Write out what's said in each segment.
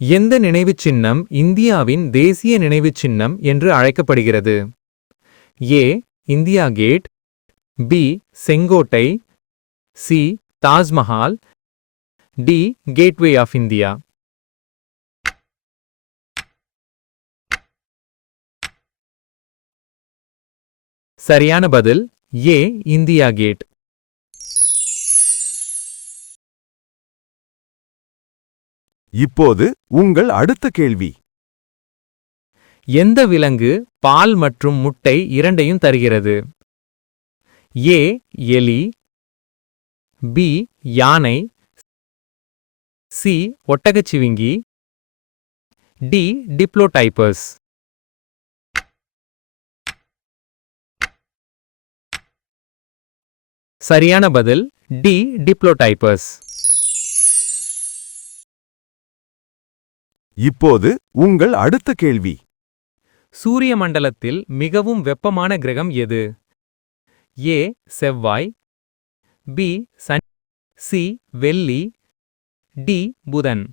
எந்த நினைவுச் சின்னம் இந்தியாவின் தேசிய நினைவுச் சின்னம் என்று அழைக்கப்படுகிறது? ஏ. India gate. பி. செங்கோட்டை. C. Taj Mahal. D. Gateway of India. சரியான பதில் ஏ. India gate. இப்போது உங்கள் அடுத்த கேள்வி. எந்த விலங்கு பால் மற்றும் முட்டை இரண்டையும் தருகிறது? ஏ. எலி. பி. யானை. சி. ஒட்டகச்சிவிங்கி. டி. டிப்ளோடைப்பஸ். சரியான பதில் டி. டிப்ளோடைப்பஸ். இப்போது உங்கள் அடுத்த கேள்வி. சூரிய மண்டலத்தில் மிகவும் வெப்பமான கிரகம் எது? ஏ. செவ்வாய். பி. சனி. சி. வெள்ளி. டி. புதன்.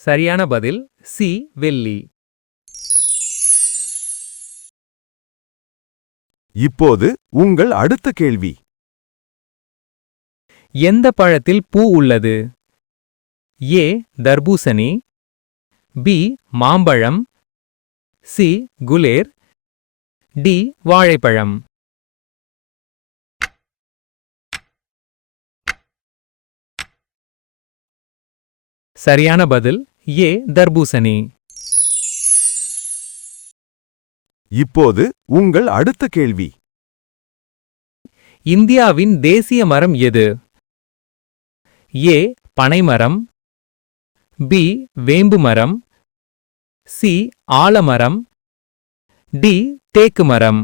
சரியான பதில் சி. வெள்ளி. இப்போது உங்கள் அடுத்த கேள்வி. எந்த பழத்தில் பூ உள்ளது? ஏ. தர்பூசணி. பி. மாம்பழம். சி. குலேர். டி. வாழைப்பழம். சரியான பதில் ஏ. தர்பூசணி. இப்போது உங்கள் அடுத்த கேள்வி. இந்தியாவின் தேசிய மரம் எது? ஏ. பனைமரம். பி. வேம்பு மரம். சி. ஆலமரம். டி. தேக்கு மரம்.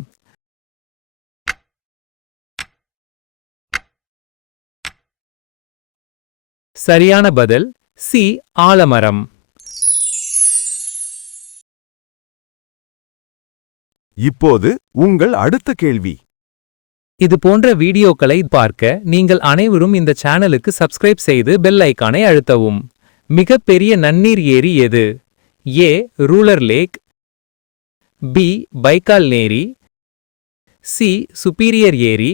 சரியான பதில் சி. ஆலமரம். இப்போது உங்கள் அடுத்த கேள்வி. இது போன்ற வீடியோக்களை பார்க்க நீங்கள் அனைவரும் இந்த சேனலுக்கு சப்ஸ்கிரைப் செய்து பெல் ஐகானை அழுத்தவும். மிகப்பெரிய நன்னீர் ஏரி எது? ஏ. ரூலர் லேக். பி. பைக்கால் ஏரி. சி. சுப்பீரியர் ஏரி.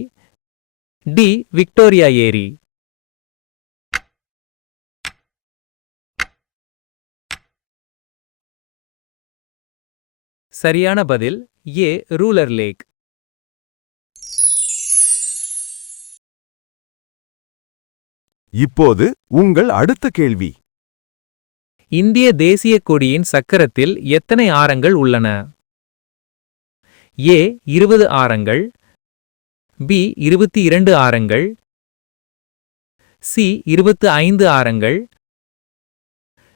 டி. விக்டோரியா ஏரி. சரியான பதில் ஏ. ரூலர் லேக். இப்போது உங்கள் அடுத்த கேள்வி. இந்திய தேசிய கொடியின் சக்கரத்தில் எத்தனை ஆரங்கள் உள்ளன? ஏ. 20 ஆரங்கள். பி. 22 ஆரங்கள். சி. 25 ஆரங்கள்.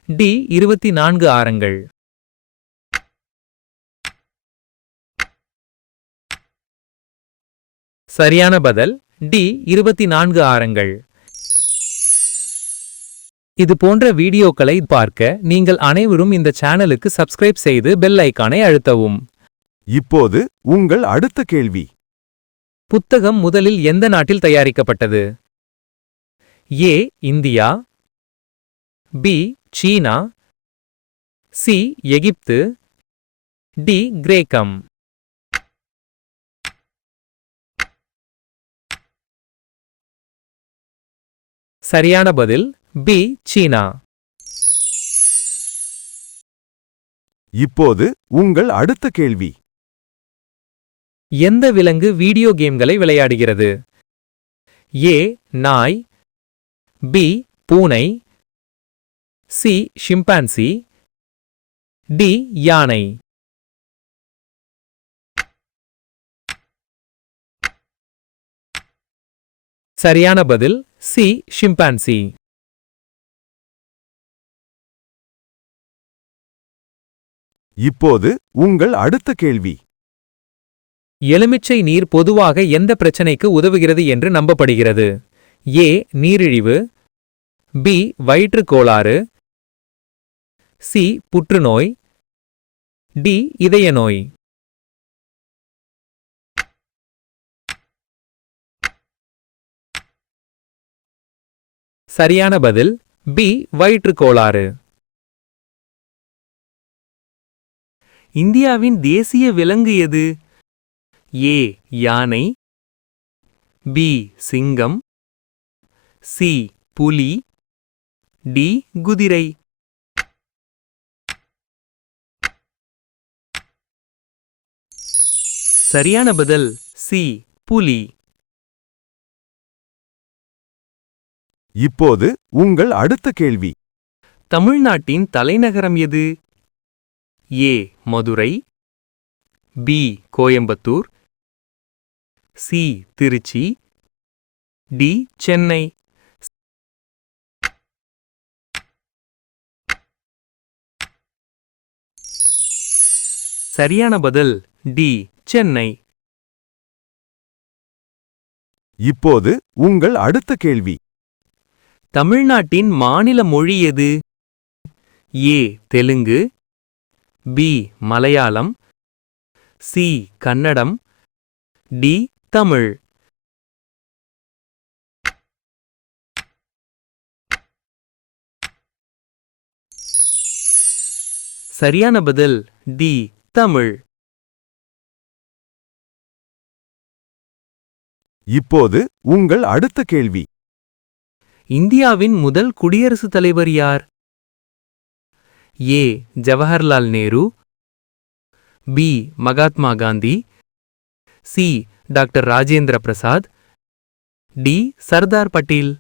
டி. 24 ஆரங்கள். சரியான பதில் டி. 24 ஆரங்கள். இது போன்ற வீடியோக்களை பார்க்க நீங்கள் அனைவரும் இந்த சேனலுக்கு சப்ஸ்கிரைப் செய்து பெல் ஐகானை அழுத்தவும். இப்போது உங்கள் அடுத்த கேள்வி. புத்தகம் முதலில் எந்த நாட்டில் தயாரிக்கப்பட்டது? ஏ. இந்தியா. பி. சீனா. சி. எகிப்து. டி. கிரேக்கம். சரியான பதில் பி. சீனா. இப்போது உங்கள் அடுத்த கேள்வி. எந்த விலங்கு வீடியோ கேம்களை விளையாடுகிறது? ஏ. நாய். பி. பூனை. சி. ஷிம்பான்சி. டி. யானை. சரியான பதில் சி. ஷிம்பான்சி. இப்போது உங்கள் அடுத்த கேள்வி. எலுமிச்சை நீர் பொதுவாக எந்த பிரச்சனைக்கு உதவுகிறது என்று நம்பப்படுகிறது? ஏ. நீரிழிவு. பி. வயிற்றுக் கோளாறு. சி. புற்றுநோய். டி. இதய நோய். சரியான பதில் பி வயிற்றுக்கோளாறு. இந்தியாவின் தேசிய விலங்கு எது? ஏ யானை, பி சிங்கம், சி புலி, டி குதிரை. சரியான பதில் சி புலி. இப்போது உங்கள் அடுத்த கேள்வி. தமிழ்நாட்டின் தலைநகரம் எது? A Madurai, B Coimbatore, C Tiruchi, D Chennai. சரியான பதில் டி சென்னை. இப்போது உங்கள் அடுத்த கேள்வி. தமிழ்நாட்டின் மாநில மொழி எது? A Telugu, B Malayalam, C Kannada, D Tamil. சரியான பதில் டி தமிழ். இப்போது உங்கள் அடுத்த கேள்வி. இந்தியாவின் முதல் குடியரசுத் தலைவர் யார்? A Jawaharlal Nehru, B Mahatma Gandhi, C doctor Rajendra Prasad, D Sardar Patel.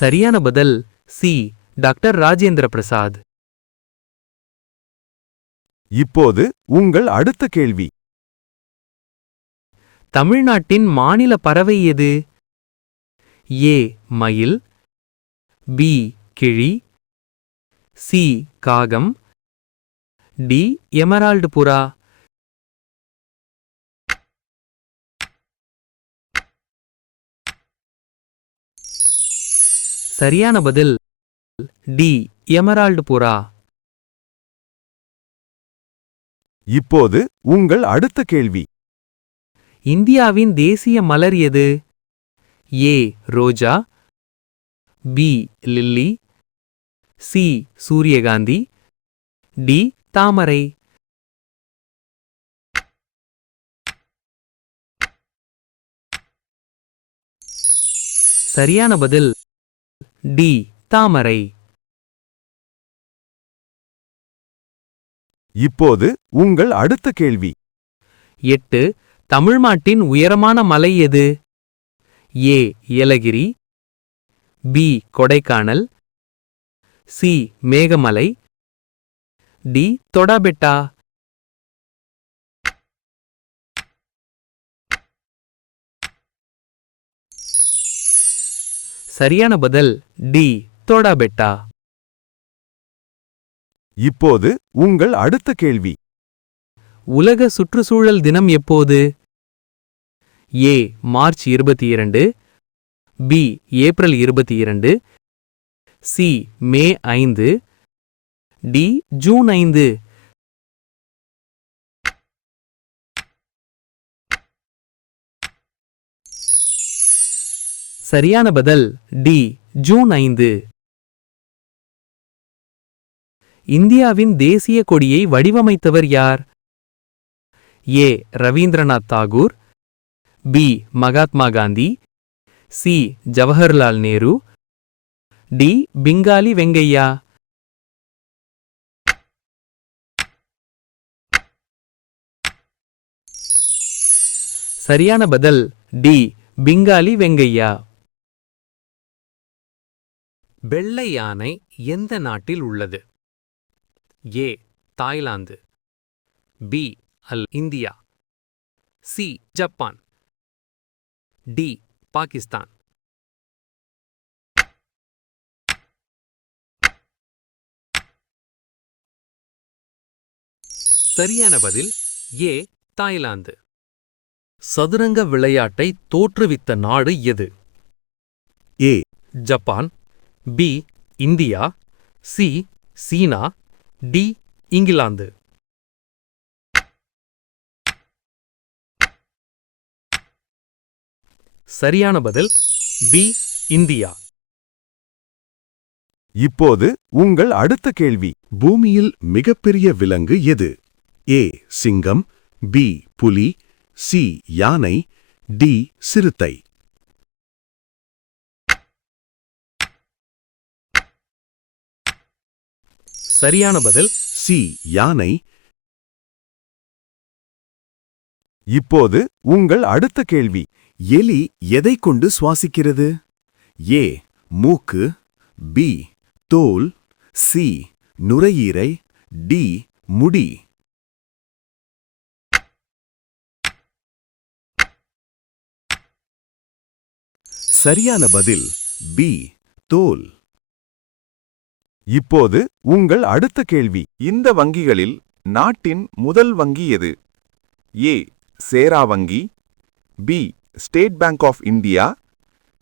சரியான பதில் சி டாக்டர் ராஜேந்திர பிரசாத். இப்போது உங்கள் அடுத்த கேள்வி. தமிழ்நாட்டின் மாநில பறவை எது? ஏ மயில், பி கிளி, சி காகம், டி எமரால்டு புறா. சரியான பதில் டி எமரால்டு புறா. இப்போது உங்கள் அடுத்த கேள்வி. இந்தியாவின் தேசிய மலர் எது? ஏ ரோஜா, பி லில்லி, சி சூரியகாந்தி, டி தாமரை. சரியான பதில் டி தாமரை. இப்போது உங்கள் அடுத்த கேள்வி. 8 தமிழ்நாட்டின் உயரமான மலை எது? A Yelagiri, B Kodaikanal, C Meghamalai, D Doddabetta. சரியான பதில் டி தொடாபெட்டா. இப்போது உங்கள் அடுத்த கேள்வி. உலக சுற்றுச்சூழல் தினம் எப்போது? ஏ மார்ச் 22, பி ஏப்ரல் 22, சி மே 5, டி ஜூன் 5. சரியான பதில் டி ஜூன் 5. இந்தியாவின் தேசிய கொடியை வடிவமைத்தவர் யார்? A Rabindranath Tagore, B Mahatma Gandhi, C Jawaharlal Nehru, D Pingali Venkayya. சரியான பதில் டி பிங்காலி வெங்கையா. வெள்ளை யானை எந்த நாட்டில் உள்ளது? A Thailand, B India, C Japan, D Pakistan. சரியான பதில் ஏ தாய்லாந்து. சதுரங்க விளையாட்டை தோற்றுவித்த நாடு எது? A Japan, B India, C China, D England. சரியான பதில் பி இந்தியா. இப்போது உங்கள் அடுத்த கேள்வி. பூமியில் மிகப்பெரிய விலங்கு எது? ஏ சிங்கம், பி புலி, சி யானை, டி சிறுத்தை. சரியான பதில் சி யானை. இப்போது உங்கள் அடுத்த கேள்வி. எலி எதைக் கொண்டு சுவாசிக்கிறது? ஏ மூக்கு, பி தோல், சி நுரையீரை, டி முடி. சரியான பதில் பி தோல். இப்போது உங்கள் அடுத்த கேள்வி. இந்த வங்கிகளில் நாட்டின் முதல் வங்கி எது? ஏ சேரா வங்கி, B State Bank of India,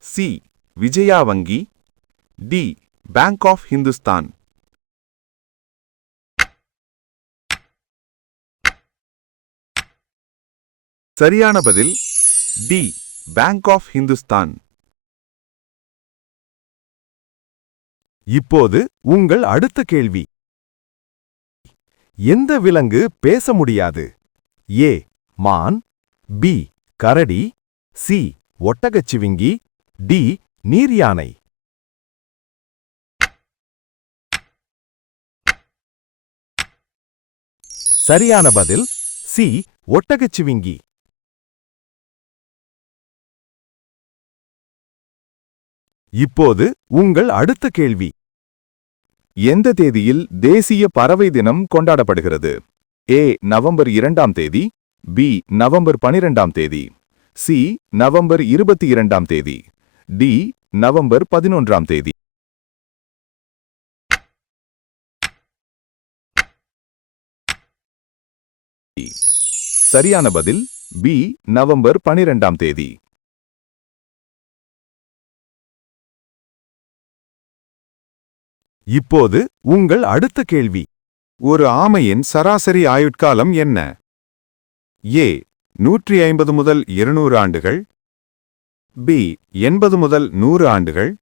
C Vijaya வங்கி, டி பேங்க் ஆஃப் ஹிந்துஸ்தான். சரியான பதில் டி பேங்க் ஆஃப் ஹிந்துஸ்தான். இப்போது உங்கள் அடுத்த கேள்வி. எந்த விலங்கு பேச முடியாது? ஏ மான், பி கரடி, சி ஒட்டகச்சிவிங்கி, டி நீர்யானை. சரியான பதில் சி ஒட்டகச்சிவிங்கி. இப்போது உங்கள் அடுத்த கேள்வி. எந்த தேதியில் தேசிய பறவை தினம் கொண்டாடப்படுகிறது? ஏ நவம்பர் 2ஆம் தேதி, பி நவம்பர் 12ஆம் தேதி, சி நவம்பர் 22ஆம் தேதி, டி நவம்பர் 11ஆம் தேதி. சரியான பதில் பி நவம்பர் 12ஆம் தேதி. இப்போது உங்கள் அடுத்த கேள்வி. ஒரு ஆமையின் சராசரி ஆயுட்காலம் என்ன? ஏ 150 முதல் 200 ஆண்டுகள், பி 80 முதல் 100 ஆண்டுகள்,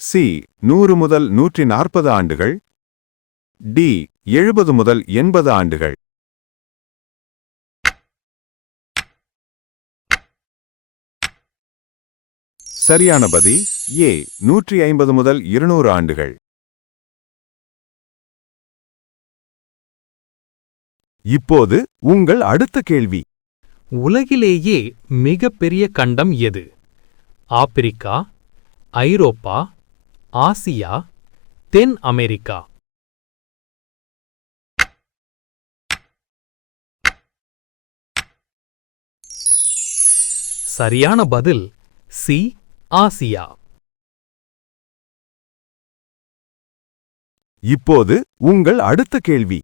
சி 100 முதல் 140 ஆண்டுகள், டி 70 முதல் 80 ஆண்டுகள். சரியான பதில் ஏ 150 முதல் 200 ஆண்டுகள். இப்போது உங்கள் அடுத்த கேள்வி. உலகிலேயே மிகப்பெரிய கண்டம் எது? ஆப்பிரிக்கா, ஐரோப்பா, ஆசியா, தென் அமெரிக்கா. சரியான பதில் சி ஆசியா. இப்போது உங்கள் அடுத்த கேள்வி.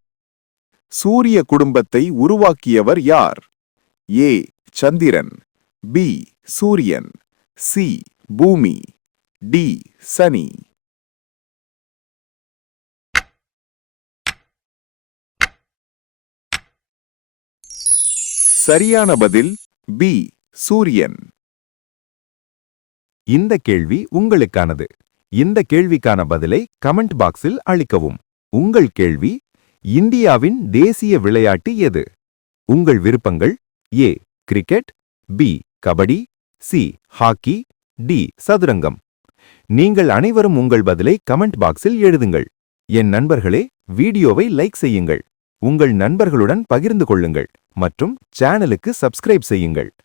சூரிய குடும்பத்தை உருவாக்கியவர் யார்? ஏ சந்திரன், பி சூரியன், சி பூமி, டி சனி. சரியான பதில் பி சூரியன். இந்த கேள்வி உங்களுக்கானது. இந்த கேள்விக்கான பதிலை கமெண்ட் பாக்ஸில் அளிக்கவும். உங்கள் கேள்வி. இந்தியாவின் தேசிய விளையாட்டு எது? உங்கள் விருப்பங்கள். A cricket, B kabaddi, C hockey, D சதுரங்கம். நீங்கள் அனைவரும் உங்கள் பதிலை கமெண்ட் பாக்ஸில் எழுதுங்கள். என் நண்பர்களே, வீடியோவை லைக் செய்யுங்கள், உங்கள் நண்பர்களுடன் பகிர்ந்து கொள்ளுங்கள் மற்றும் சேனலுக்கு சப்ஸ்கிரைப் செய்யுங்கள்.